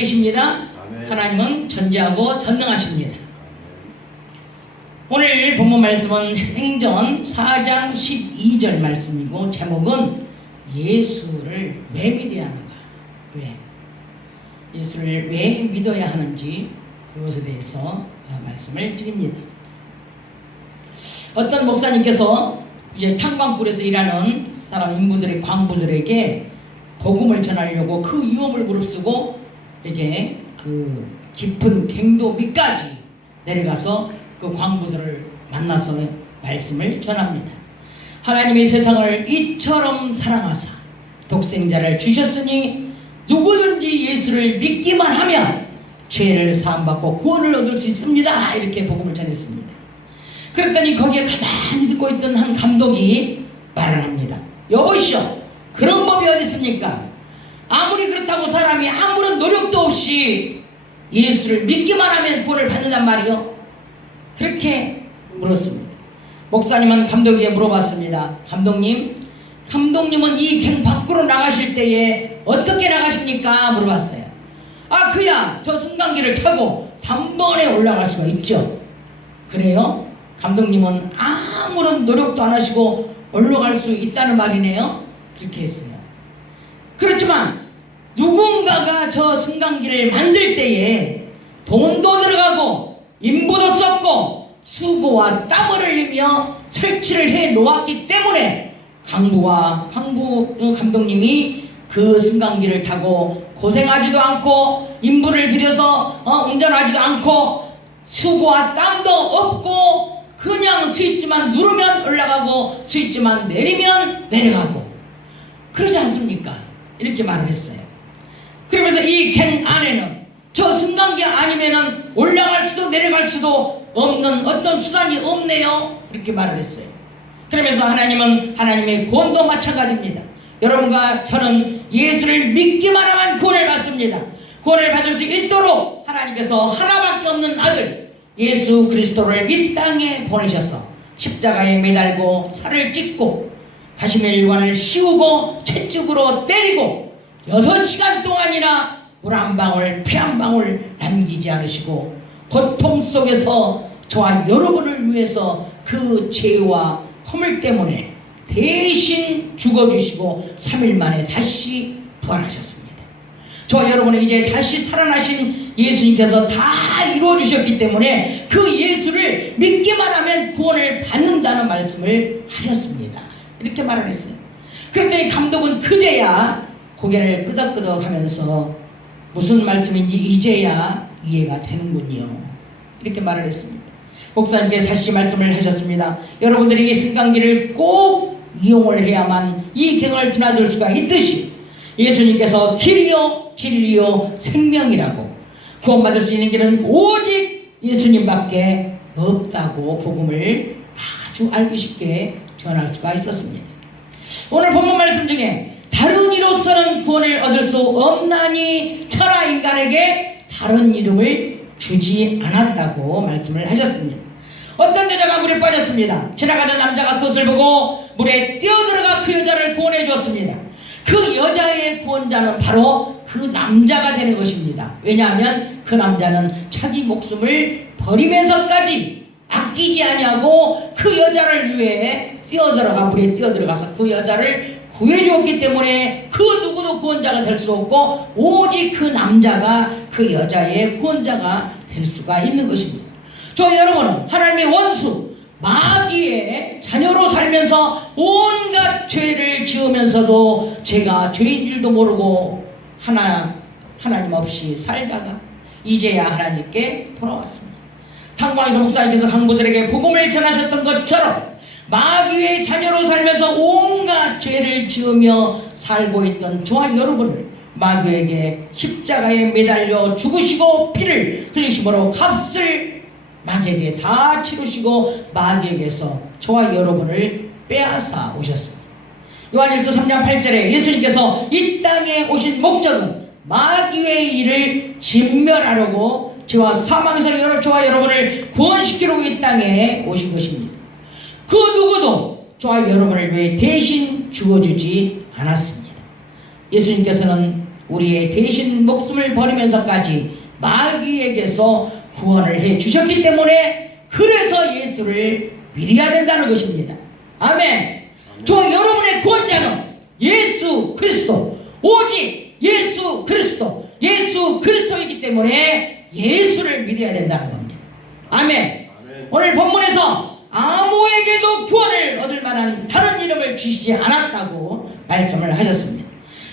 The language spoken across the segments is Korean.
계십니다. 하나님은 전지하고 전능하십니다. 오늘 본문 말씀은 행전 4장 12절 말씀이고 제목은 예수를 왜 믿어야 하는가? 왜? 예수를 왜 믿어야 하는지 그것에 대해서 말씀을 드립니다. 어떤 목사님께서 이제 탄광굴에서 일하는 사람 인부들의 광부들에게 복음을 전하려고 그 위험을 무릅쓰고 이렇게 그 깊은 갱도 밑까지 내려가서 그 광부들을 만나서 말씀을 전합니다. 하나님의 세상을 이처럼 사랑하사 독생자를 주셨으니 누구든지 예수를 믿기만 하면 죄를 사함받고 구원을 얻을 수 있습니다. 이렇게 복음을 전했습니다. 그랬더니 거기에 가만히 듣고 있던 한 감독이 말을 합니다. 여보시오, 그런 법이 어디 있습니까? 아무리 그렇다고 사람이 아무런 노력도 없이 예수를 믿기만 하면 구원을 받는단 말이요? 그렇게 물었습니다. 목사님은 감독에게 물어봤습니다. 감독님은 이 갱 밖으로 나가실 때에 어떻게 나가십니까? 물어봤어요. 그야 저 승강기를 타고 단번에 올라갈 수가 있죠. 그래요? 감독님은 아무런 노력도 안 하시고 올라갈 수 있다는 말이네요. 그렇게 했어요. 그렇지만 누군가가 저 승강기를 만들 때에 돈도 들어가고 인부도 썼고 수고와 땀을 흘리며 설치를 해 놓았기 때문에 감독님이 그 승강기를 타고 고생하지도 않고 인부를 들여서 운전하지도 않고 수고와 땀도 없고 그냥 스위치만 누르면 올라가고 스위치만 내리면 내려가고 그러지 않습니까? 이렇게 말을 했어요. 그러면서 이 갱 안에는 저 승강기 아니면은 올라갈 수도 내려갈 수도 없는 어떤 수단이 없네요. 이렇게 말을 했어요. 그러면서 하나님은 하나님의 구원도 마찬가지입니다. 여러분과 저는 예수를 믿기만 하면 구원을 받습니다. 구원을 받을 수 있도록 하나님께서 하나밖에 없는 아들 예수 그리스도를 이 땅에 보내셔서 십자가에 매달고 살을 찢고 가시의 일관을 씌우고 채찍으로 때리고 6시간 동안이나 물 한 방울 피 한 방울 남기지 않으시고 고통 속에서 저와 여러분을 위해서 그 죄와 허물 때문에 대신 죽어주시고 3일 만에 다시 부활하셨습니다. 저와 여러분은 이제 다시 살아나신 예수님께서 다 이루어주셨기 때문에 그 예수를 믿기만 하면 구원을 받는다는 말씀을 하셨습니다. 이렇게 말을 했어요. 그런데 이 감독은 그제야 고개를 끄덕끄덕 하면서 무슨 말씀인지 이제야 이해가 되는군요. 이렇게 말을 했습니다. 목사님께 다시 말씀을 하셨습니다. 여러분들이 이 승강기를 꼭 이용을 해야만 이 갱을 드나들 수가 있듯이 예수님께서 길이요 진리요 생명이라고 구원받을 수 있는 길은 오직 예수님밖에 없다고 복음을 아주 알기 쉽게 전할 수가 있었습니다. 오늘 본문 말씀 중에 다른 이로서는 구원을 얻을 수 없나니 천하 인간에게 다른 이름을 주지 않았다고 말씀을 하셨습니다. 어떤 여자가 물에 빠졌습니다. 지나가던 남자가 그것을 보고 물에 뛰어들어가 그 여자를 구원해 주었습니다. 그 여자의 구원자는 바로 그 남자가 되는 것입니다. 왜냐하면 그 남자는 자기 목숨을 버리면서까지 아끼지 아니하고 그 여자를 위해 물에 뛰어들어가서 그 여자를 구해주었기 때문에 그 누구도 구원자가 될 수 없고 오직 그 남자가 그 여자의 구원자가 될 수가 있는 것입니다. 저 여러분은 하나님의 원수 마귀의 자녀로 살면서 온갖 죄를 지으면서도 제가 죄인 줄도 모르고 하나님 없이 살다가 이제야 하나님께 돌아왔습니다. 탄광에서 목사님께서 강부들에게 복음을 전하셨던 것처럼 마귀의 자녀로 살면서 온갖 죄를 지으며 살고 있던 저와 여러분을 마귀에게 십자가에 매달려 죽으시고 피를 흘리심으로 값을 마귀에게 다 치르시고 마귀에게서 저와 여러분을 빼앗아 오셨습니다. 요한일서 3장 8절에 예수님께서 이 땅에 오신 목적은 마귀의 일을 진멸하려고 사망에서 저와 여러분을 구원시키려고 이 땅에 오신 것입니다. 그 누구도 저와 여러분을 위해 대신 죽어주지 않았습니다. 예수님께서는 우리의 대신 목숨을 버리면서까지 마귀에게서 구원을 해 주셨기 때문에 그래서 예수를 믿어야 된다는 것입니다. 아멘. 저 여러분의 구원자는 예수 그리스도, 오직 예수 그리스도, 예수 그리스도이기 때문에 예수를 믿어야 된다는 겁니다. 아멘. 오늘 본문에서 아무에게도 구원을 얻을 만한 다른 이름을 주시지 않았다고 말씀을 하셨습니다.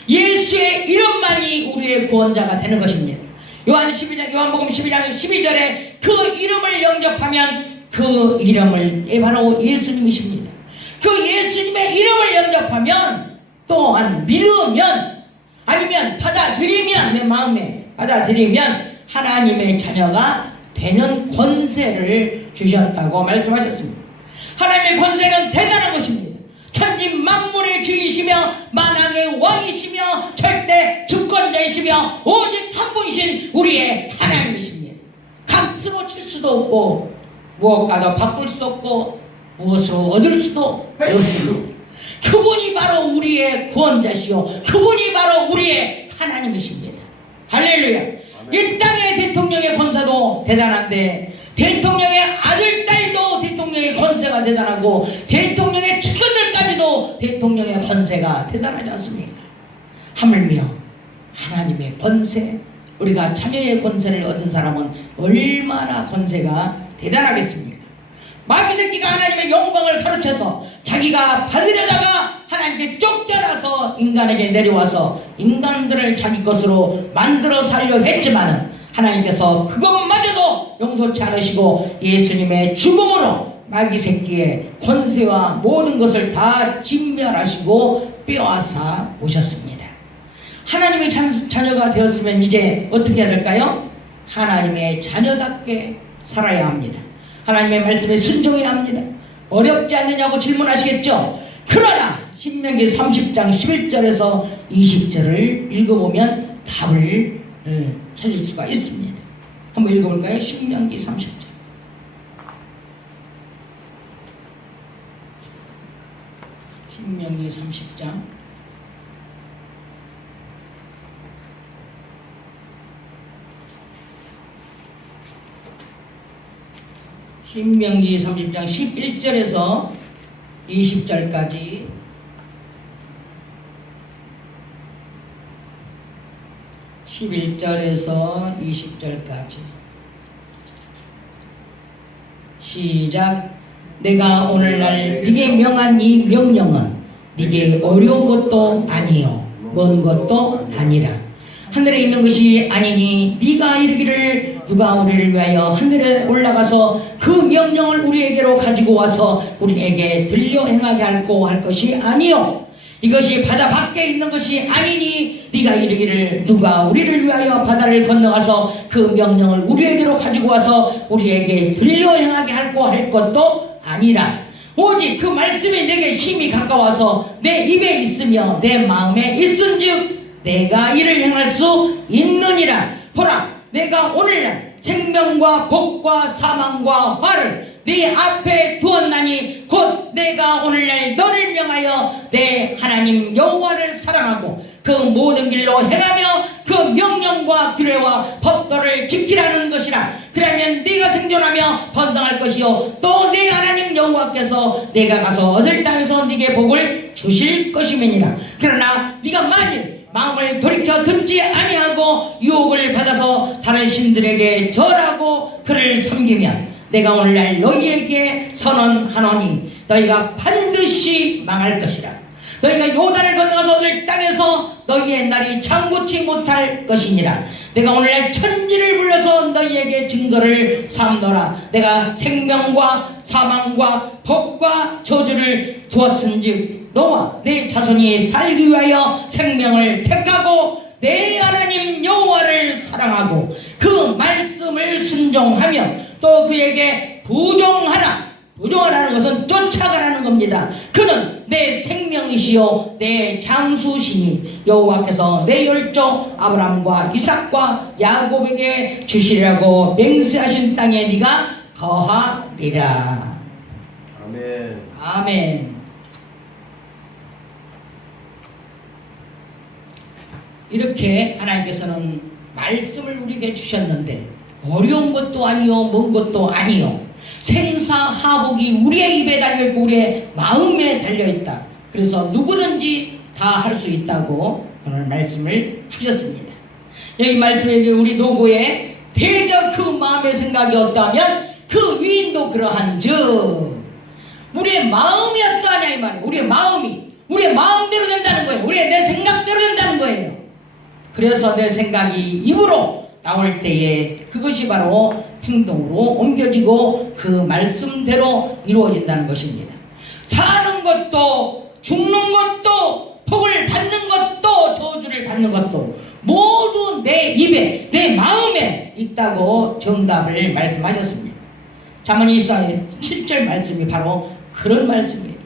예수의 이름만이 우리의 구원자가 되는 것입니다. 요한복음 12장 12절에 그 이름을 영접하면 그 이름을 바로 예수님이십니다. 그 예수님의 이름을 영접하면 또한 믿으면 아니면 받아들이면 내 마음에 받아들이면 하나님의 자녀가 되는 권세를 주셨다고 말씀하셨습니다. 하나님의 권세는 대단한 것입니다. 천지 만물의 주이시며 만왕의 왕이시며 절대 주권자이시며 오직 한 분이신 우리의 하나님이십니다. 값으로 칠 수도 없고 무엇과도 바꿀 수 없고 무엇으로 얻을 수도 없습니다. 그분이 바로 우리의 구원자시오. 그분이 바로 우리의 하나님이십니다. 할렐루야. 이 땅의 대통령의 권세도 대단한데 대통령의 아들, 딸도 대통령의 권세가 대단하고 대통령의 측근들까지도 대통령의 권세가 대단하지 않습니까? 하물며 하나님의 권세, 우리가 자녀의 권세를 얻은 사람은 얼마나 권세가 대단하겠습니까? 마귀 새끼가 하나님의 영광을 가르쳐서 자기가 받으려다가 하나님께 쫓겨나서 인간에게 내려와서 인간들을 자기 것으로 만들어 살려 했지만은 하나님께서 그것마저도 용서치 않으시고 예수님의 죽음으로 마귀 새끼의 권세와 모든 것을 다 진멸하시고 빼앗아 오셨습니다. 하나님의 자녀가 되었으면 이제 어떻게 해야 될까요? 하나님의 자녀답게 살아야 합니다. 하나님의 말씀에 순종해야 합니다. 어렵지 않느냐고 질문하시겠죠? 그러나 신명기 30장 11절에서 20절을 읽어보면 답을 찾을 수가 있습니다. 한번 읽어볼까요? 신명기 30장. 신명기 30장 신명기 30장 11절에서 20절까지 시작. 내가 오늘날 네게 명한 이 명령은 네게 어려운 것도 아니요 먼 것도 아니라 하늘에 있는 것이 아니니 네가 이르기를 누가 우리를 위하여 하늘에 올라가서 그 명령을 우리에게로 가지고 와서 우리에게 들려 행하게 할고 할 것이 아니요 이것이 바다 밖에 있는 것이 아니니 네가 이르기를 누가 우리를 위하여 바다를 건너가서 그 명령을 우리에게로 가지고 와서 우리에게 들려 행하게 할고 할 것도 아니라 오직 그 말씀이 내게 힘이 가까워서 내 입에 있으며 내 마음에 있은즉 내가 이를 행할 수 있느니라. 보라 내가 오늘날 생명과 복과 사망과 화를 네 앞에 두었나니 곧 내가 오늘날 너를 명하여 내 하나님 여호와를 사랑하고 그 모든 길로 행하며 그 명령과 규례와 법도를 지키라는 것이라. 그러면 네가 생존하며 번성할 것이요 또 내 하나님 여호와께서 내가 가서 얻을 땅에서 네게 복을 주실 것임이니라. 그러나 네가 만일 마음을 돌이켜 듣지 아니하고 유혹을 받아서 다른 신들에게 절하고 그를 섬기면 내가 오늘날 너희에게 선언하노니 너희가 반드시 망할 것이라. 너희가 요단을 건너서 얻을 땅에서 너희의 날이 장구치 못할 것이니라. 내가 오늘날 천지를 불러서 너희에게 증거를 삼노라. 내가 생명과 사망과 복과 저주를 두었은즉 너와 내 자손이 살기 위하여 생명을 택하고 내 하나님 여호와를 사랑하고 그 말씀을 순종하며 또 그에게 부종하라. 부종하라는 것은 쫓아가라는 겁니다. 그는 내 생명이시요 내 장수시니 여호와께서 내 혈족 아브람과 이삭과 야곱에게 주시려고 맹세하신 땅에 네가 거하리라. 아멘. 아멘. 이렇게 하나님께서는 말씀을 우리에게 주셨는데 어려운 것도 아니요 먼 것도 아니요 생사하복이 우리의 입에 달려있고 우리의 마음에 달려있다. 그래서 누구든지 다 할 수 있다고 오늘 말씀을 하셨습니다. 여기 말씀에 우리 노고에 대저 그 마음의 생각이 없다면 그 위인도 그러한즉 우리의 마음이 어떠하냐 이 말이에요. 우리의 마음이 우리의 마음대로 된다는 거예요. 우리의 내 생각대로 된다는 거예요. 그래서 내 생각이 입으로 나올 때에 그것이 바로 행동으로 옮겨지고 그 말씀대로 이루어진다는 것입니다. 사는 것도 죽는 것도 복을 받는 것도 저주를 받는 것도 모두 내 입에 내 마음에 있다고 정답을 말씀하셨습니다. 잠언 24장 7절 말씀이 바로 그런 말씀입니다.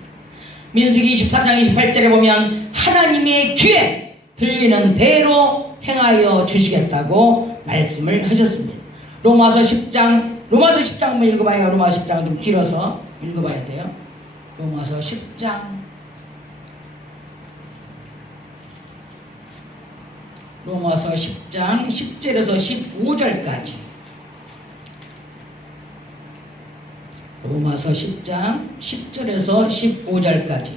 민수기 24장 28절에 보면 하나님의 귀에 들리는 대로 행하여 주시겠다고 말씀을 하셨습니다. 로마서 10장 한번 읽어봐요. 로마서 10장은 좀 길어서 읽어봐야 돼요. 로마서 10장 로마서 10장 10절에서 15절까지 로마서 10장 10절에서 15절까지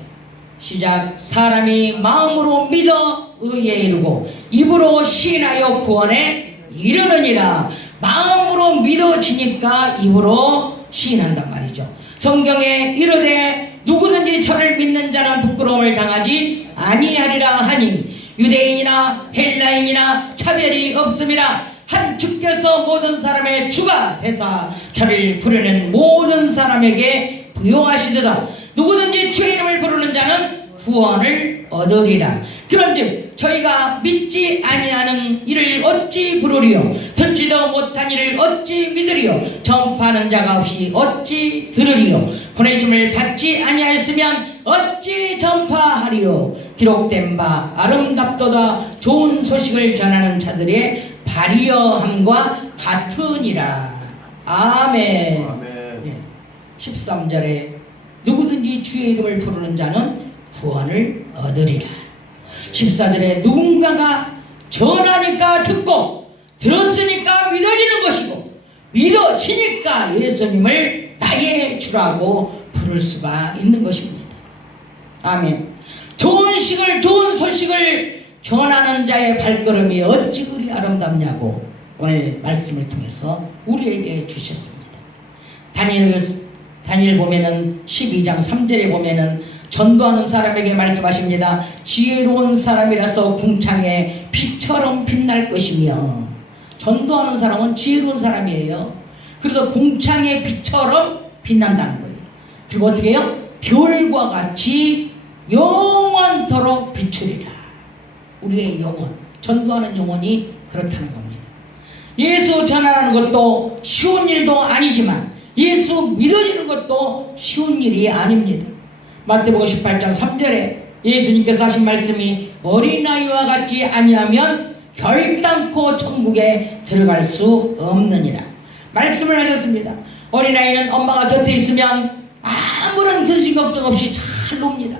시작. 사람이 마음으로 믿어 의에 이르고 입으로 시인하여 구원에 이르느니라. 마음으로 믿어지니까 입으로 시인한단 말이죠. 성경에 이르되 누구든지 저를 믿는 자는 부끄러움을 당하지 아니하리라 하니 유대인이나 헬라인이나 차별이 없음이라. 한 주께서 모든 사람의 주가 되사 저를 부르는 모든 사람에게 부요하시도다. 누구든지 주의 이름을 부르는 자는 구원을 얻으리라. 그런즉 저희가 믿지 아니하는 이를 어찌 부르리요? 듣지도 못한 이를 어찌 믿으리요? 전파하는 자가 없이 어찌 들으리요? 보내심을 받지 아니하였으면 어찌 전파하리요? 기록된 바 아름답도다 좋은 소식을 전하는 자들의 발이여함과 같으니라. 아멘. 아멘. 13절에 누구든지 주의 이름을 부르는 자는 구원을 얻으리라. 14절에 누군가가 전하니까 듣고 들었으니까 믿어지는 것이고 믿어지니까 예수님을 나의 주라고 부를 수가 있는 것입니다. 아멘. 좋은 소식을 전하는 자의 발걸음이 어찌 그리 아름답냐고 오늘 말씀을 통해서 우리에게 주셨습니다. 다니엘 보면은 12장 3절에 보면은 전도하는 사람에게 말씀하십니다. 지혜로운 사람이라서 궁창에 빛처럼 빛날 것이며. 전도하는 사람은 지혜로운 사람이에요. 그래서 궁창의 빛처럼 빛난다는 거예요. 그리고 어떻게 해요? 별과 같이 영원토록 비추리라. 우리의 영혼, 전도하는 영혼이 그렇다는 겁니다. 예수 전하는 것도 쉬운 일도 아니지만 예수 믿어지는 것도 쉬운 일이 아닙니다. 마태복음 18장 3절에 예수님께서 하신 말씀이 어린아이와 같이 아니하면 결단코 천국에 들어갈 수 없느니라 말씀을 하셨습니다. 어린아이는 엄마가 곁에 있으면 아무런 근심 걱정 없이 잘 놉니다.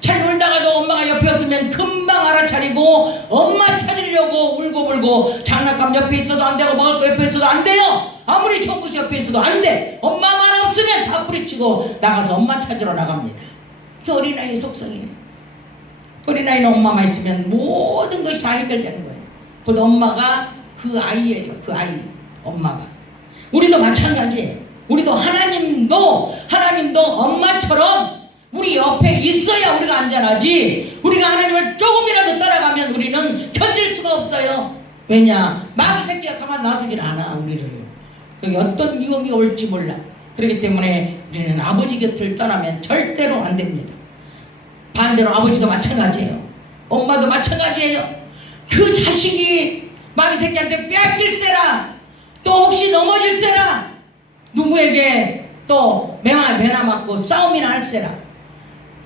잘 놀다가도 엄마가 옆에 없으면 금방 알아차리고 엄마 찾으려고 울고불고 장난감 옆에 있어도 안 되고 먹을 거 옆에 있어도 안 돼요. 아무리 좋은 것이 옆에 있어도 안 돼. 엄마만 없으면 다 뿌리치고 나가서 엄마 찾으러 나갑니다. 그 어린아이의 속성이에요. 어린아이는 엄마만 있으면 모든 것이 다 해결되는 거예요. 그 엄마가 그 아이예요. 그 아이 엄마가. 우리도 마찬가지예요. 우리도 하나님도 엄마처럼 우리 옆에 있어야 우리가 안전하지. 우리가 하나님을 조금이라도 따라가면 우리는 견딜 수가 없어요. 왜냐? 마귀 새끼가 가만 놔두질 않아 우리를. 여기 어떤 위험이 올지 몰라. 그렇기 때문에 우리는 아버지 곁을 떠나면 절대로 안 됩니다. 반대로 아버지도 마찬가지예요. 엄마도 마찬가지예요. 그 자식이 마귀 새끼한테 빼앗길세라. 또 혹시 넘어질세라. 누구에게 또 매나 맞고 싸움이나 할세라.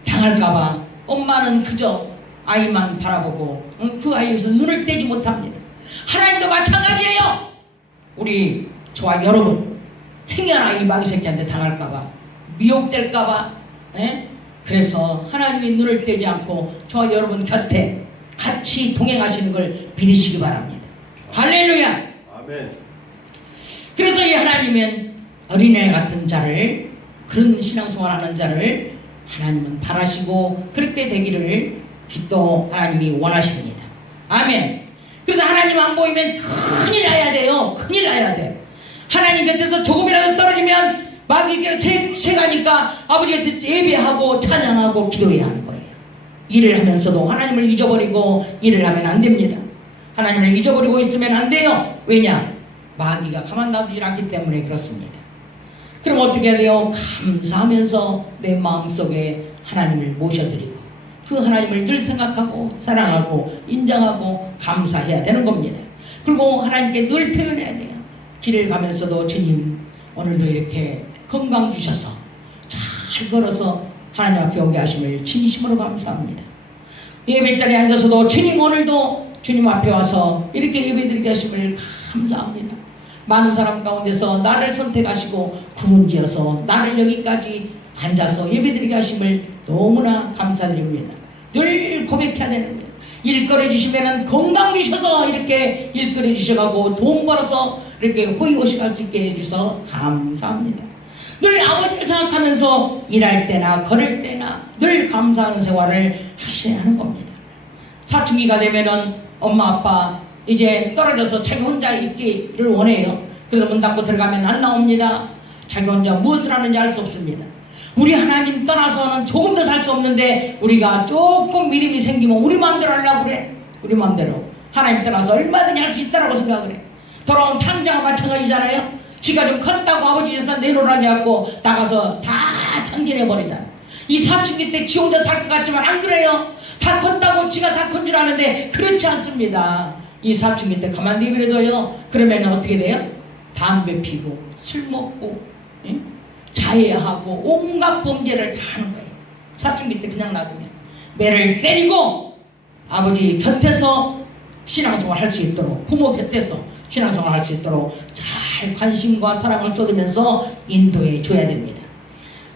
당할까봐 엄마는 그저 아이만 바라보고 그 아이에서 눈을 떼지 못합니다. 하나님도 마찬가지예요. 우리 저와 여러분 행여나 이 마귀 새끼한테 당할까봐 미혹될까봐 그래서 하나님이 눈을 떼지 않고 저와 여러분 곁에 같이 동행하시는 걸 믿으시기 바랍니다. 할렐루야. 아멘. 그래서 이 하나님은 어린애 같은 자를, 그런 신앙생활하는 자를 하나님은 바라시고 그렇게 되기를 또 하나님이 원하십니다. 아멘. 그래서 하나님 안 보이면 큰일 나야 돼요. 큰일 나야 돼. 하나님 곁에서 조금이라도 떨어지면 막 이렇게 새가니까 아버지 곁에 예배하고 찬양하고 기도해야 하는 거예요. 일을 하면서도 하나님을 잊어버리고 일을 하면 안 됩니다. 하나님을 잊어버리고 있으면 안 돼요. 왜냐? 마귀가 가만 놔두지 않기 때문에 그렇습니다. 그럼 어떻게 해야 돼요? 감사하면서 내 마음속에 하나님을 모셔드리고 그 하나님을 늘 생각하고 사랑하고 인정하고 감사해야 되는 겁니다. 그리고 하나님께 늘 표현해야 돼요. 길을 가면서도 주님 오늘도 이렇게 건강 주셔서 잘 걸어서 하나님 앞에 오게 하심을 진심으로 감사합니다. 예배자리에 앉아서도 주님 오늘도 주님 앞에 와서 이렇게 예배드리게 하심을 감사합니다. 많은 사람 가운데서 나를 선택하시고 구분지어서 나를 여기까지 앉아서 예배드리게 하심을 너무나 감사드립니다. 늘 고백해야 되는 거예요. 일거리 주시면은 건강 주셔서 이렇게 일거리 주셔가고 돈 벌어서 이렇게 호의호식 할 수 있게 해주셔서 감사합니다. 늘 아버지를 생각하면서 일할 때나 걸을 때나 늘 감사하는 생활을 하셔야 하는 겁니다. 사춘기가 되면은 엄마 아빠 이제 떨어져서 자기 혼자 있기를 원해요. 그래서 문 닫고 들어가면 안 나옵니다. 자기 혼자 무엇을 하는지 알 수 없습니다. 우리 하나님 떠나서는 조금 더 살 수 없는데 우리가 조금 믿음이 생기면 우리 마음대로 하려고 그래. 우리 마음대로. 하나님 떠나서 얼마든지 할 수 있다라고 생각을 해. 돌아온 탕자가 마찬가지잖아요. 지가 좀 컸다고 아버지에서 내놓으라고 하고 나가서 다 탕진해버리다. 이 사춘기 때 지 혼자 살 것 같지만 안 그래요. 다 컸다고 지가 다 큰 줄 아는데 그렇지 않습니다. 이 사춘기 때 가만히 내버려둬요. 그러면 어떻게 돼요? 담배 피고 술 먹고 자해하고 온갖 범죄를 다 하는 거예요. 사춘기 때 그냥 놔두면 매를 때리고 아버지 곁에서 신앙생활 할 수 있도록 부모 곁에서 신앙생활 할 수 있도록 잘 관심과 사랑을 쏟으면서 인도해 줘야 됩니다.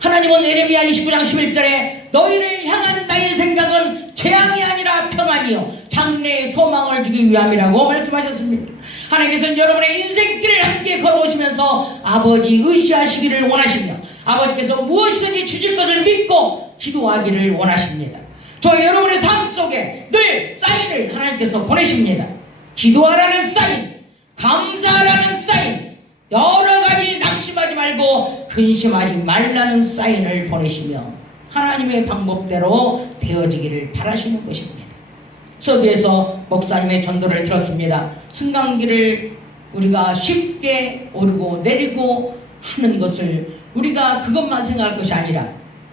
하나님은 에레미야 29장 11절에 너희를 향한 나의 생각은 재앙이 아니라 평안이요 장래의 소망을 주기 위함이라고 말씀하셨습니다. 하나님께서는 여러분의 인생길을 함께 걸어오시면서 아버지 의지하시기를 원하시며 아버지께서 무엇이든지 주실 것을 믿고 기도하기를 원하십니다. 저 여러분의 삶 속에 늘 사인을 하나님께서 보내십니다. 기도하라는 사인, 감사하라는 사인, 여러 가지 낙심하지 말고 근심하지 말라는 사인을 보내시며 하나님의 방법대로 되어지기를 바라시는 것입니다. 서두에서 목사님의 전도를 들었습니다. 승강기를 우리가 쉽게 오르고 내리고 하는 것을 우리가 그것만 생각할 것이 아니라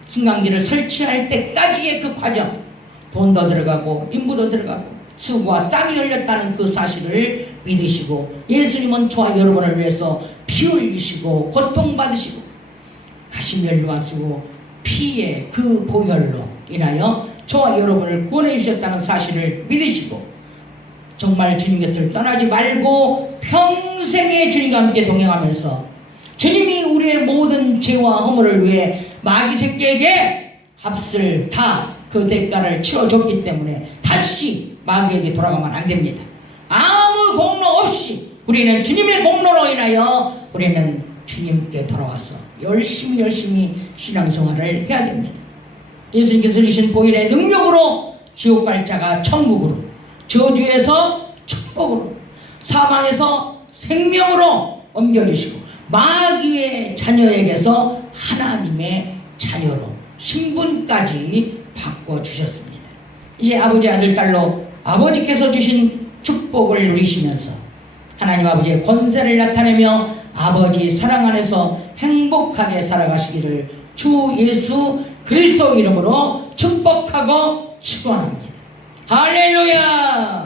승강기를 설치할 때까지의 그 과정, 돈도 들어가고 인부도 들어가고 수고와 땀이 흘렸다는 그 사실을 믿으시고 예수님은 저와 여러분을 위해서 피 흘리시고 고통받으시고 가시면류관 쓰고 피의 그 보혈로 인하여 저와 여러분을 구원해 주셨다는 사실을 믿으시고 정말 주님 곁을 떠나지 말고 평생에 주님과 함께 동행하면서 주님이 우리의 모든 죄와 허물을 위해 마귀 새끼에게 값을 다 그 대가를 치러줬기 때문에 다시 마귀에게 돌아가면 안 됩니다. 아무 공로 없이 우리는 주님의 공로로 인하여 우리는 주님께 돌아와서 열심히 신앙생활을 해야 됩니다. 예수님께서 주신 보혈의 능력으로 지옥 갈 자가 천국으로, 저주에서 축복으로, 사망에서 생명으로 옮겨주시고 마귀의 자녀에게서 하나님의 자녀로 신분까지 바꿔주셨습니다. 이제 아버지 아들 딸로 아버지께서 주신 축복을 누리시면서 하나님 아버지의 권세를 나타내며 아버지 사랑 안에서 행복하게 살아가시기를 주 예수 그리스도 이름으로 축복하고 축원합니다. 할렐루야.